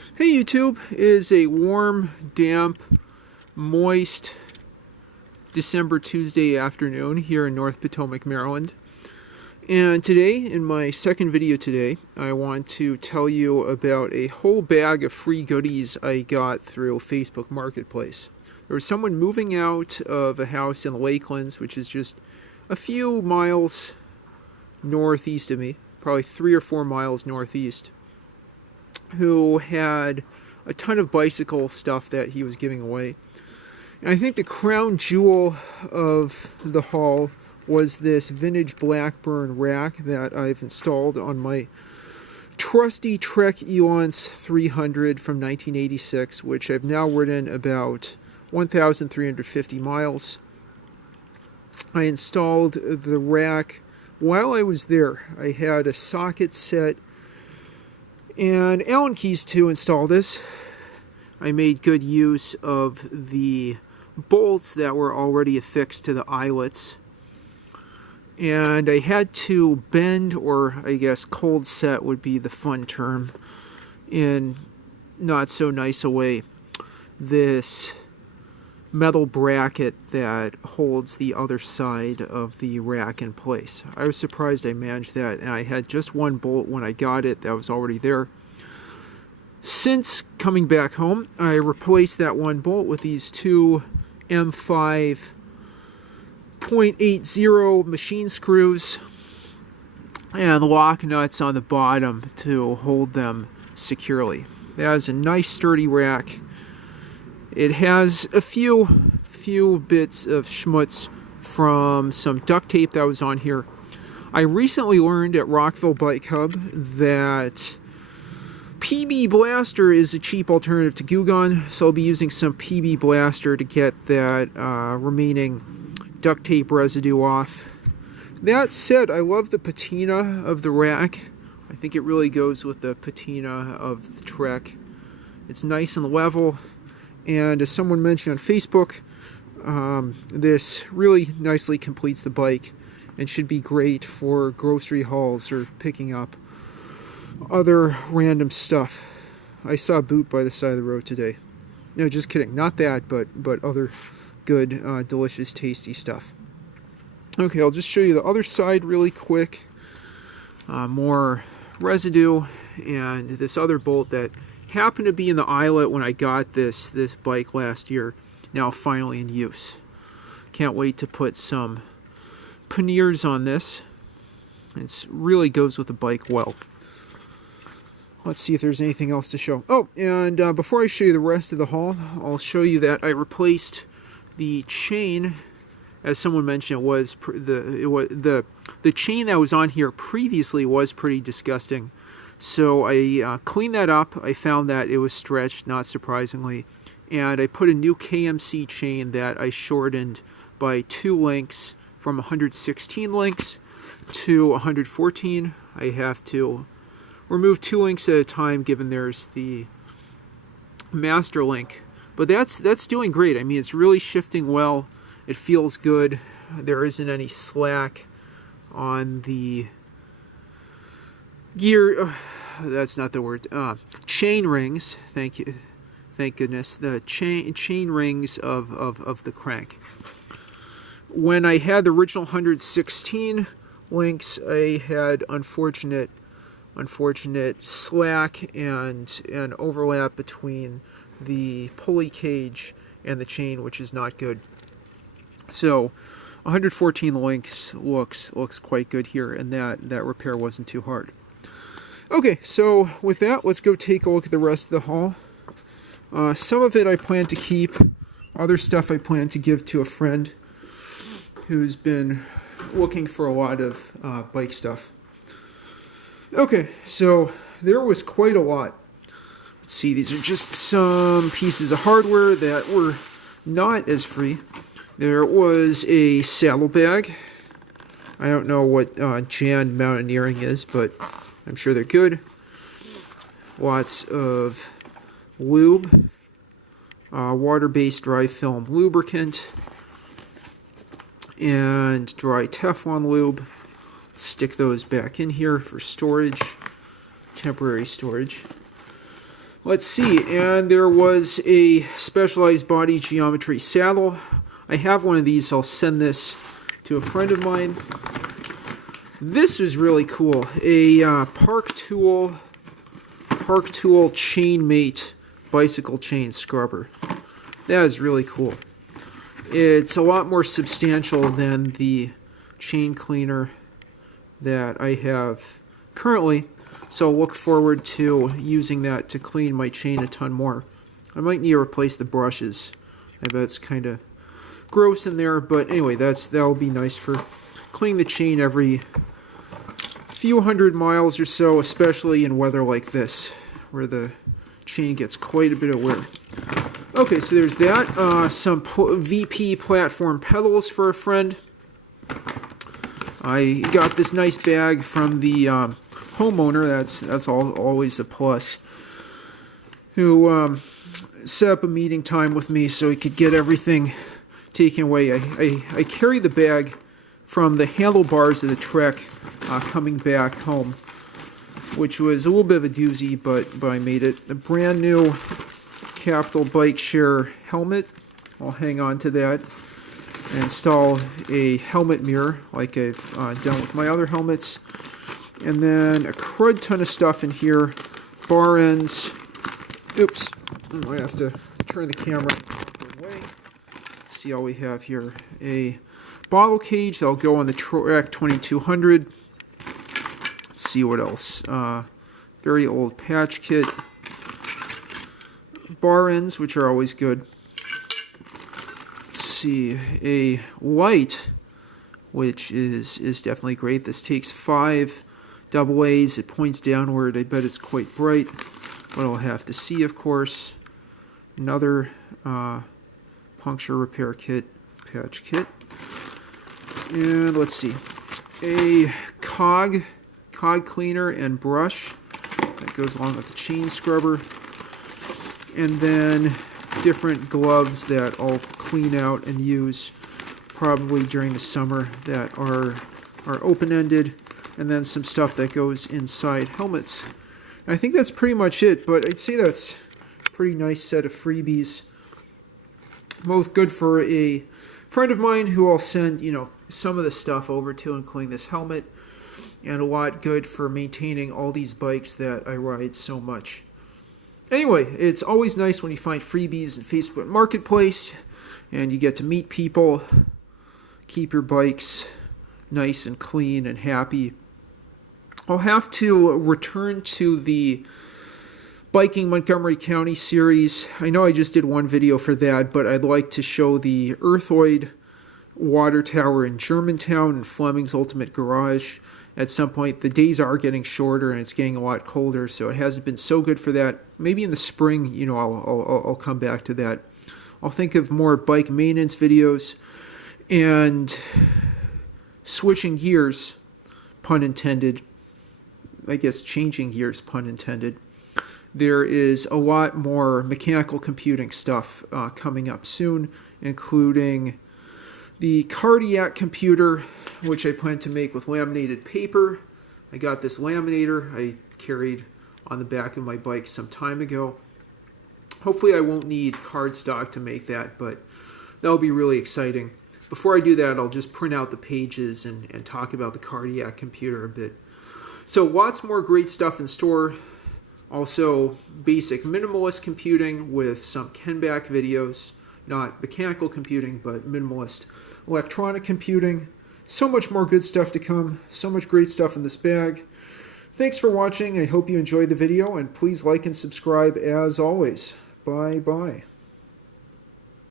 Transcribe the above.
Hey YouTube, it is a warm, damp, moist December Tuesday afternoon here in North Potomac, Maryland. And today, in my second video today, I want to tell you about a whole bag of free goodies I got through Facebook Marketplace. There was someone moving out of a house in the Lakelands, which is just a few miles northeast of me, probably 3 or 4 miles northeast, who had a ton of bicycle stuff that he was giving away. And I think the crown jewel of the haul was this vintage Blackburn rack that I've installed on my trusty Trek Elance 300 from 1986, which I've now ridden about 1,350 miles. I installed the rack while I was there. I had a socket set and Allen keys to install this. I made good use of the bolts that were already affixed to the eyelets. And I had to bend, or I guess cold set would be the fun term, in not so nice a way, this metal bracket that holds the other side of the rack in place. I was surprised I managed that, and I had just one bolt when I got it that was already there. Since coming back home, I replaced that one bolt with these two M5 .80 machine screws and lock nuts on the bottom to hold them securely. That is a nice sturdy rack. It has a few bits of schmutz from some duct tape that was on here. I recently learned at Rockville Bike Hub that PB Blaster is a cheap alternative to Goo Gone, so I'll be using some PB Blaster to get that remaining duct tape residue off. That said, I love the patina of the rack. I think it really goes with the patina of the Trek. It's nice and level. And as someone mentioned on Facebook, this really nicely completes the bike and should be great for grocery hauls or picking up other random stuff. I saw a boot by the side of the road today. No, just kidding. Not that, but other good, delicious, tasty stuff. Okay, I'll just show you the other side really quick. More residue and this other bolt that happened to be in the eyelet when I got this bike last year, now finally in use. Can't wait to put some panniers on this. It really goes with the bike well. Let's see if there's anything else to show. Oh, and before I show you the rest of the haul, I'll show you that I replaced the chain. As someone mentioned, the chain that was on here previously was pretty disgusting. So I cleaned that up. I found that it was stretched, not surprisingly. And I put a new KMC chain that I shortened by 2 links from 116 links to 114. I have to remove 2 links at a time given there's the master link. But that's doing great. I mean, it's really shifting well. It feels good. There isn't any slack on the gear. That's not the word. Chain rings. Thank you. Thank goodness. The chain rings of the crank. When I had the original 116 links, I had unfortunate slack and overlap between the pulley cage and the chain, which is not good. So 114 links looks quite good here, and that repair wasn't too hard. Okay, so with that, let's go take a look at the rest of the haul. Some of it I plan to keep. Other stuff I plan to give to a friend who's been looking for a lot of bike stuff. Okay, so there was quite a lot. Let's see, these are just some pieces of hardware that were not as free. There was a saddlebag. I don't know what Jan Mountaineering is, but I'm sure they're good. Lots of lube, water-based dry film lubricant, and dry Teflon lube. Stick those back in here for storage, temporary storage. Let's see, and there was a specialized body geometry saddle. I have one of these. I'll send this to a friend of mine. This is really cool. A Park Tool chain mate bicycle chain scrubber. That is really cool. It's a lot more substantial than the chain cleaner that I have currently, so look forward to using that to clean my chain a ton more. I might need to replace the brushes. I bet it's kind of gross in there, but anyway, that'll be nice for cleaning the chain every few hundred miles or so, especially in weather like this, where the chain gets quite a bit of wear. Okay, so there's that. Some VP platform pedals for a friend. I got this nice bag from the homeowner. That's always a plus. Who set up a meeting time with me so he could get everything taken away. I carried the bag from the handlebars of the Trek coming back home, which was a little bit of a doozy, but I made it. A brand new Capital Bike Share helmet. I'll hang on to that. Install a helmet mirror like I've done with my other helmets. And then a crud ton of stuff in here. Bar ends. Oops. I have to turn the camera away. Let's see all we have here. A bottle cage that'll go on the Trek 2200. Let's see what else. Very old patch kit. Bar ends, which are always good. Let's see, a light, which is definitely great. This takes 5 AA's. It points downward. I bet it's quite bright, but I'll have to see, of course. Another puncture repair kit, patch kit. And let's see, a cog cleaner and brush that goes along with the chain scrubber. And then different gloves that I'll clean out and use probably during the summer that are open-ended, and then some stuff that goes inside helmets. And I think that's pretty much it, but I'd say that's a pretty nice set of freebies. Both good for a friend of mine who I'll send, some of the stuff over to, including this helmet, and a lot good for maintaining all these bikes that I ride so much. Anyway, it's always nice when you find freebies in Facebook Marketplace and you get to meet people, keep your bikes nice and clean and happy. I'll have to return to the Biking Montgomery County series. I know I just did one video for that, but I'd like to show the Earthoid water tower in Germantown and Fleming's Ultimate Garage at some point. The days are getting shorter and it's getting a lot colder, so it hasn't been so good for that. Maybe in the spring, I'll come back to that. I'll think of more bike maintenance videos and switching gears, pun intended. I guess changing gears, pun intended. There is a lot more mechanical computing stuff coming up soon, including the cardiac computer, which I plan to make with laminated paper. I got this laminator I carried on the back of my bike some time ago. Hopefully I won't need cardstock to make that, but that'll be really exciting. Before I do that, I'll just print out the pages and talk about the cardiac computer a bit. So lots more great stuff in store. Also basic minimalist computing with some Kenback videos. Not mechanical computing, but minimalist electronic computing. So much more good stuff to come. So much great stuff in this bag. Thanks for watching. I hope you enjoyed the video, and please like and subscribe as always. Bye-bye.